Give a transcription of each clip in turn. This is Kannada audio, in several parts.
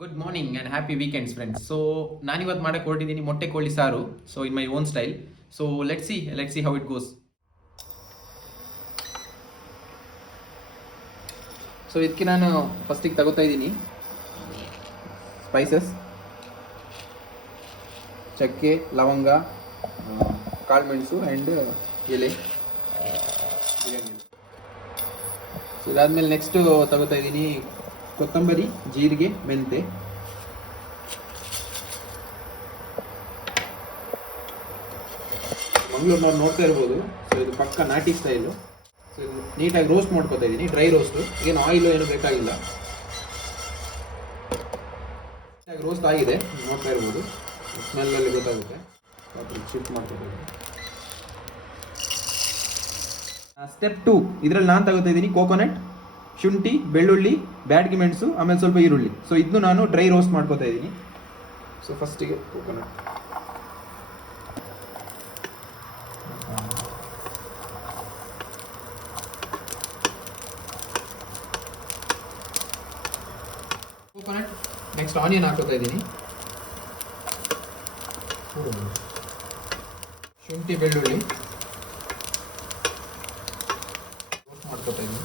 Good morning and happy weekends friends. So ನಾನಿವತ್ತು ಮಾಡಕ್ಕೆ ಹೊರಟಿದ್ದೀನಿ ಮೊಟ್ಟೆ ಕೋಳಿ ಸಾರು. So in my own style. So let's see how it goes. So ಇದಕ್ಕೆ ನಾನು ಫಸ್ಟಿಗೆ ತಗೋತಾ ಇದ್ದೀನಿ ಸ್ಪೈಸಸ್, ಚಕ್ಕೆ, ಲವಂಗ, ಕಾಳುಮೆಣಸು ಆ್ಯಂಡ್ ಎಲೆ ಬಿರಿಯಾನಿ. ಸೊ ಇದಾದಮೇಲೆ ನೆಕ್ಸ್ಟು ತಗೋತಾ ಇದ್ದೀನಿ ಕೊತ್ತಂಬರಿ, ಜೀರಿಗೆ, ಮೆಂತೆ. ಮಂಗಳೂರಿನವ್ರು ನೋಡ್ತಾ ಇರ್ಬೋದು. ಸೊ ಇದು ಪಕ್ಕ ನಾಟಿ ಸ್ಟೈಲು. ಸೊ ಇದು ನೀಟಾಗಿ ರೋಸ್ಟ್ ಮಾಡ್ಕೊತಾ ಇದ್ದೀನಿ, ಡ್ರೈ ರೋಸ್ಟು. ಏನು ಆಯಿಲು ಏನು ಬೇಕಾಗಿಲ್ಲ. ನೀಟಾಗಿ ರೋಸ್ಟ್ ಆಗಿದೆ, ನೋಡ್ತಾ ಇರ್ಬೋದು. ಸ್ಮೆಲ್ಲಲ್ಲಿ ಗೊತ್ತಾಗುತ್ತೆ. ಶಿಫ್ಟ್ ಮಾಡ್ಕೊತಾ ಸ್ಟೆಪ್ 2, ಇದರಲ್ಲಿ ನಾನು ತಗೋತಾ ಇದ್ದೀನಿ ಕೋಕೋನಟ್, ಶುಂಠಿ, ಬೆಳ್ಳುಳ್ಳಿ, ಬ್ಯಾಡಗಿ ಮೆಣಸು, ಆಮೇಲೆ ಸ್ವಲ್ಪ ಈರುಳ್ಳಿ. ಸೊ ಇದನ್ನು ನಾನು ಡ್ರೈ ರೋಸ್ಟ್ ಮಾಡ್ಕೋತಾ ಇದ್ದೀನಿ. ಸೊ ಫಸ್ಟಿಗೆ ಕೋಕೋನಟ್, ನೆಕ್ಸ್ಟ್ ಆನಿಯನ್ ಹಾಕೋತಾ ಇದ್ದೀನಿ, ಶುಂಠಿ, ಬೆಳ್ಳುಳ್ಳಿ ರೋಸ್ಟ್ ಮಾಡ್ಕೋತಾ ಇದ್ದೀನಿ.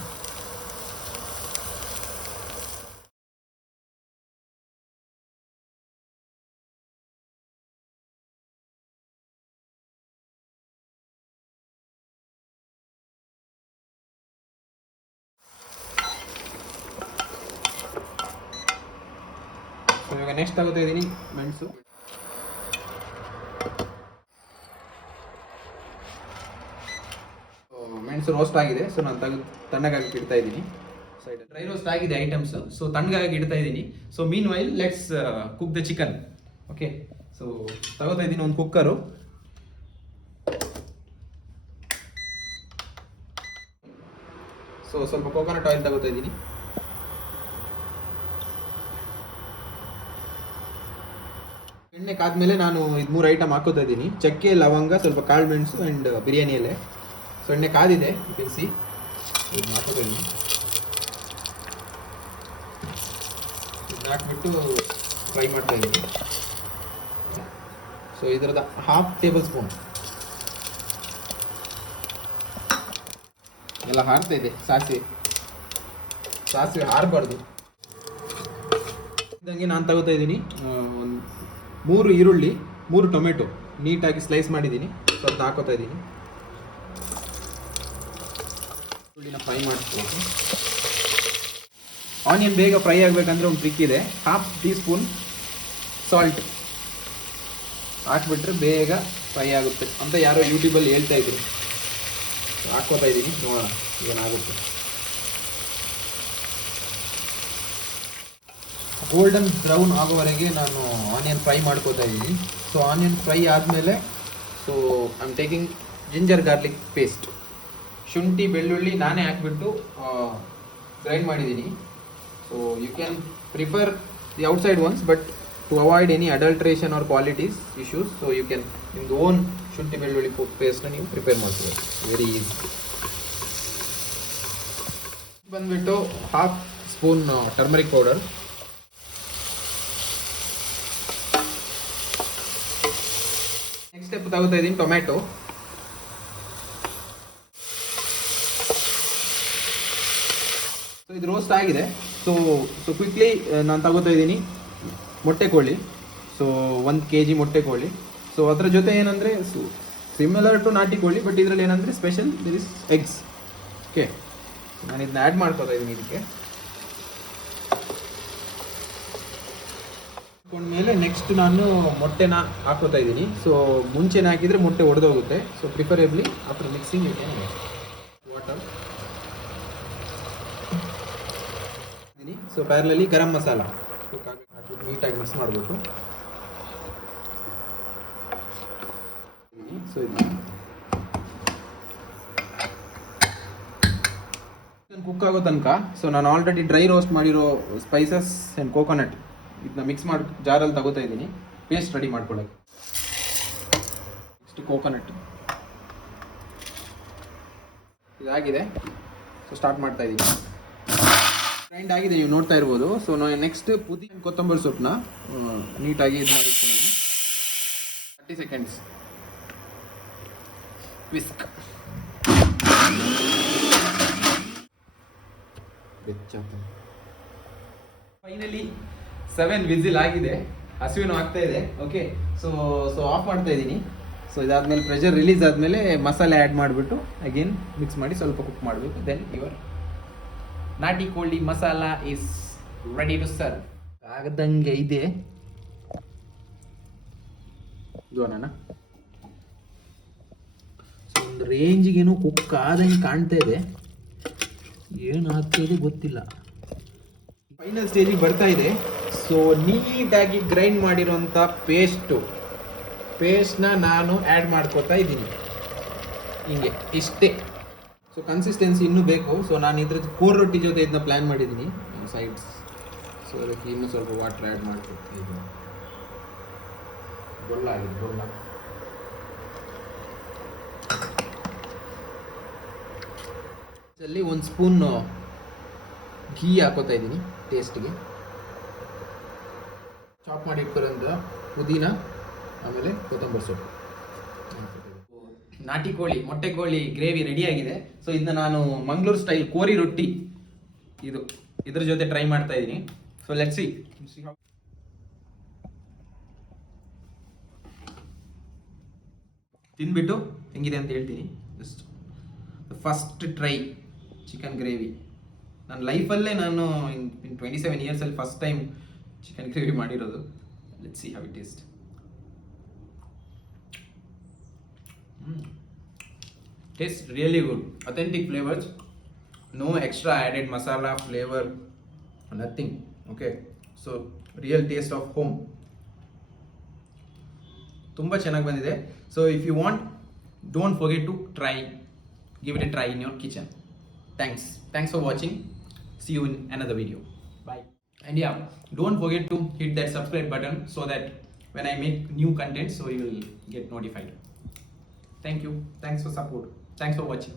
ಇವಾಗ ನೆಕ್ಸ್ಟ್ ತಗೋತಾ ಇದ್ದೀನಿ ಮೆಣಸು. ಮೆಣಸು ರೋಸ್ಟ್ ಆಗಿದೆ. ಸೊ ನಾನು ತಣ್ಣಗಾಗಿ ಇಡ್ತಾ ಇದ್ದೀನಿ ಸೈಡ್. ಡ್ರೈ ರೋಸ್ಟ್ ಆಗಿದೆ ಐಟಮ್ಸ್. ಸೊ ತಣ್ಣಗಾಗಿ ಇಡ್ತಾ ಇದ್ದೀನಿ. So mean while let's cook the chicken. Okay, so ತಗೋತಾ ಇದ್ದೀನಿ ಒಂದು ಕುಕ್ಕರು. ಸೊ ಸ್ವಲ್ಪ ಕೋಕೋನಟ್ ಆಯಿಲ್ ತಗೋತಾ ಇದ್ದೀನಿ. ಎಣ್ಣೆ ಕಾದ್ಮೇಲೆ ನಾನು ಇದು 3 ಐಟಮ್ ಹಾಕೋತಾ ಇದ್ದೀನಿ: ಚಕ್ಕೆ, ಲವಂಗ, ಸ್ವಲ್ಪ ಕಾಳು ಮೆಣಸು ಆ್ಯಂಡ್ ಬಿರಿಯಾನಿ ಎಲೆ. ಸೊ ಎಣ್ಣೆ ಕಾದಿದೆ, ಸಿ ಇದನ್ನ ಹಾಕೋತಾ ಇದ್ದೀನಿ. ಇದನ್ನ ಹಾಕ್ಬಿಟ್ಟು ಫ್ರೈ ಮಾಡ್ತಾ ಇದ್ದೀನಿ. ಸೊ ಇದರದ 1/2 ಟೇಬಲ್ ಸ್ಪೂನ್ ಎಲ್ಲ ಹಾರ್ತಾ ಇದೆ. ಸಾಸಿವೆ ಹಾರಬಾರ್ದು. ಇದಂಗೆ ನಾನು ತಗೋತಾ ಇದ್ದೀನಿ ಒಂದು 3 ಈರುಳ್ಳಿ, 3 ಟೊಮೆಟೊ ನೀಟಾಗಿ ಸ್ಲೈಸ್ ಮಾಡಿದ್ದೀನಿ. ಸೊ ಅದನ್ನ ಹಾಕೋತಾ ಇದ್ದೀನಿ. ಈರುಳ್ಳಿನ ಫ್ರೈ ಮಾಡಿಸ್ಬೇಕು. ಆನಿಯನ್ ಬೇಗ ಫ್ರೈ ಆಗಬೇಕಂದ್ರೆ ಒಂದು ಟ್ರಿಕ್ ಇದೆ: 1/2 ಟೀ ಸ್ಪೂನ್ ಸಾಲ್ಟ್ ಹಾಕ್ಬಿಟ್ರೆ ಬೇಗ ಫ್ರೈ ಆಗುತ್ತೆ ಅಂತ ಯಾರೋ ಯೂಟ್ಯೂಬಲ್ಲಿ ಹೇಳ್ತಾ ಇದ್ರು. ಹಾಕ್ಕೋತಾ ಇದ್ದೀನಿ, ನೋಡೋಣ ಏನಾಗುತ್ತೆ. ಗೋಲ್ಡನ್ ಬ್ರೌನ್ ಆಗೋವರೆಗೆ ನಾನು ಆನಿಯನ್ ಫ್ರೈ ಮಾಡ್ಕೋತಾ ಇದ್ದೀನಿ. ಸೊ ಆನಿಯನ್ ಫ್ರೈ ಆದಮೇಲೆ so I am taking ginger garlic paste. ಶುಂಠಿ, ಬೆಳ್ಳುಳ್ಳಿ ನಾನೇ ಹಾಕ್ಬಿಟ್ಟು ಗ್ರೈಂಡ್ ಮಾಡಿದ್ದೀನಿ. So you can prefer the outside ones, but to avoid any adulteration or qualities issues, so you can ನಿಮ್ದು ಓನ್ ಶುಂಠಿ ಬೆಳ್ಳುಳ್ಳಿ ಪೇಸ್ಟ್ನ ನೀವು ಪ್ರಿಪೇರ್ ಮಾಡ್ಕೋಬೇಕು. Very easy. ಬಂದುಬಿಟ್ಟು 1/2 spoon turmeric powder. Next step ತಗೋತಾ ಇದ್ದೀನಿ ಟೊಮ್ಯಾಟೊ. ಸೊ ಇದು ರೋಸ್ಟ್ ಆಗಿದೆ. ಸೊ ಕ್ವಿಕ್ಲಿ ನಾನು ತಗೋತಾ ಇದ್ದೀನಿ ಮೊಟ್ಟೆ ಕೋಳಿ. ಸೊ 1 kg ಮೊಟ್ಟೆ ಕೋಳಿ. ಸೊ ಅದರ ಜೊತೆ ಏನಂದರೆ ಸಿಮಿಲರ್ ಟು ನಾಟಿ ಕೋಳಿ, ಬಟ್ ಇದರಲ್ಲಿ ಏನಂದರೆ special this is eggs. Okay, ನಾನು ಇದನ್ನ ಆ್ಯಡ್ ಮಾಡ್ಕೋತಾ ಇದ್ದೀನಿ ಇದಕ್ಕೆ. ಮೇಲೆ ನೆಕ್ಸ್ಟ್ ನಾನು ಮೊಟ್ಟೆನ ಹಾಕೋತಾ ಇದ್ದೀನಿ. ಸೊ ಮುಂಚೆನೇ ಹಾಕಿದರೆ ಮೊಟ್ಟೆ ಒಡೆದೋಗುತ್ತೆ. So preferably after mixing you can water. So ಪ್ಯಾರಲಲ್ಲಿ ಗರಂ ಮಸಾಲ ನೀಟಾಗಿ ಮಿಕ್ಸ್ ಮಾಡಬೇಕು. ಸೊ ಇದು ಕುಕ್ ಆಗೋ ತನಕ ಸೊ ನಾನು ಆಲ್ರೆಡಿ ಡ್ರೈ ರೋಸ್ಟ್ ಮಾಡಿರೋ ಸ್ಪೈಸಸ್ ಆ್ಯಂಡ್ ಕೋಕೋನಟ್ ಇದನ್ನ ಮಿಕ್ಸ್ ಮಾಡಿ ಜಾರಲ್ಲಿ ತಗೋತಾ ಇದ್ದೀನಿ ಪೇಸ್ಟ್ ರೆಡಿ ಮಾಡ್ಕೊಳ್ಳೋಕ್ಕೆ. ನೆಕ್ಸ್ಟ್ ಕೋಕೋನಟ್ ಇದಾಗಿದೆ. ಸೊ ಸ್ಟಾರ್ಟ್ ಮಾಡ್ತಾ ಇದ್ದೀನಿ. ಗ್ರೈಂಡ್ ಆಗಿದೆ, ನೀವು ನೋಡ್ತಾ ಇರ್ಬೋದು. ಸೊ ನಾವು ನೆಕ್ಸ್ಟ್ ಪುದೀನ ಕೊತ್ತಂಬರಿ ಸೊಪ್ಪನ್ನ ನೀಟಾಗಿ ಇದು ಮಾಡಿಟ್ಕೊಳ್ಳೋಣ. 30 ಸೆಕೆಂಡ್ಸ್ ವಿಸ್ಕ್. ಫೈನಲಿ 7 ವಿಸಿಲ್ ಆಗಿದೆ, ಹಸಿವಿನೂ ಆಗ್ತಾ ಇದೆ. ಓಕೆ, ಸೊ ಆಫ್ ಮಾಡ್ತಾ ಇದ್ದೀನಿ. ಸೊ ಇದಾದ್ಮೇಲೆ ಪ್ರೆಷರ್ ರಿಲೀಸ್ ಆದಮೇಲೆ ಮಸಾಲೆ ಆ್ಯಡ್ ಮಾಡಿಬಿಟ್ಟು ಅಗೇನ್ ಮಿಕ್ಸ್ ಮಾಡಿ ಸ್ವಲ್ಪ ಕುಕ್ ಮಾಡಬೇಕು. ದೆನ್ ಯುವರ್ ನಾಟಿ ಕೋಳಿ masala is ready to serve. ಆಗದಂಗೆ ಇದೆ ಗೋನಾ. ಸೊ ಒಂದು ರೇಂಜಿಗೇನು ಕುಕ್ ಆದಂಗೆ ಕಾಣ್ತಾ ಇದೆ, ಏನು ಆಗ್ತಾ ಇದೆ ಗೊತ್ತಿಲ್ಲ. ಫೈನಲ್ ಸ್ಟೇಜಿಗೆ ಬರ್ತಾ ಇದೆ. ಸೊ ನೀಟಾಗಿ ಗ್ರೈಂಡ್ ಮಾಡಿರೋಂಥ ಪೇಸ್ಟ್ನ ನಾನು ಆ್ಯಡ್ ಮಾಡ್ಕೋತಾ ಇದ್ದೀನಿ ಹಿಂಗೆ, ಇಷ್ಟೇ. ಸೊ ಕನ್ಸಿಸ್ಟೆನ್ಸಿ ಇನ್ನೂ ಬೇಕು. ಸೊ ನಾನು ಇದ್ರದ್ದು ಕೋರ್ ರೊಟ್ಟಿ ಜೊತೆ ಇದನ್ನ ಪ್ಲ್ಯಾನ್ ಮಾಡಿದ್ದೀನಿ ಸೈಡ್ಸ್. ಸೊ ಅದಕ್ಕೆ ಇನ್ನೂ ಸ್ವಲ್ಪ ವಾಟರ್ ಆ್ಯಡ್ ಮಾಡ್ಕೊಡ್ತೀನಿ. ಇದು ಗೊಲ್ಲ ಆಗಿದೆ, ಗೊಲ್ಲ. ಇದರಲ್ಲಿ 1 ಸ್ಪೂನ್ ಘೀ ಹಾಕೋತಾ ಇದ್ದೀನಿ ಟೇಸ್ಟ್ಗೆ. ಚಾಪ್ ಮಾಡಿ ಇಟ್ಕೊಳ್ಳೋಂಥ ಪುದೀನ, ಆಮೇಲೆ ಕೊತ್ತಂಬರಿ ಸೊಪ್ಪು. ನಾಟಿ ಕೋಳಿ ಮೊಟ್ಟೆ ಕೋಳಿ ಗ್ರೇವಿ ರೆಡಿ ಆಗಿದೆ. ಸೊ ಇದನ್ನ ನಾನು ಮಂಗಳೂರು ಸ್ಟೈಲ್ ಕೋರಿ ರೊಟ್ಟಿ ಇದ್ರ ಜೊತೆ ಟ್ರೈ ಮಾಡ್ತಾ ಇದ್ದೀನಿ. ಸೊ ಲೆಟ್ಸ್ ಸಿ ತಿಂದ್ಬಿಟ್ಟು ಹೆಂಗಿದೆ ಅಂತ ಹೇಳ್ತೀನಿ. Just first try chicken gravy. ನನ್ನ ಲೈಫಲ್ಲೇ ನಾನು ಇನ್ 27 ಇಯರ್ಸಲ್ಲಿ ಫಸ್ಟ್ ಟೈಮ್ ಚಿಕನ್ ಗ್ರೇವಿ ಮಾಡಿರೋದು. Let's see how it taste. Tastes really good. Authentic flavors. No extra added masala flavor. Nothing. Okay. So real taste of home. ತುಂಬಾ ಚೆನ್ನಾಗಿ ಬಂದಿದೆ. So if you want, don't forget to give it a try in your kitchen. Thanks for watching. See you in another video. Bye. And yeah, don't forget to hit that subscribe button so that when I make new content, so you will get notified. Thank you. Thanks for support. Thanks for watching.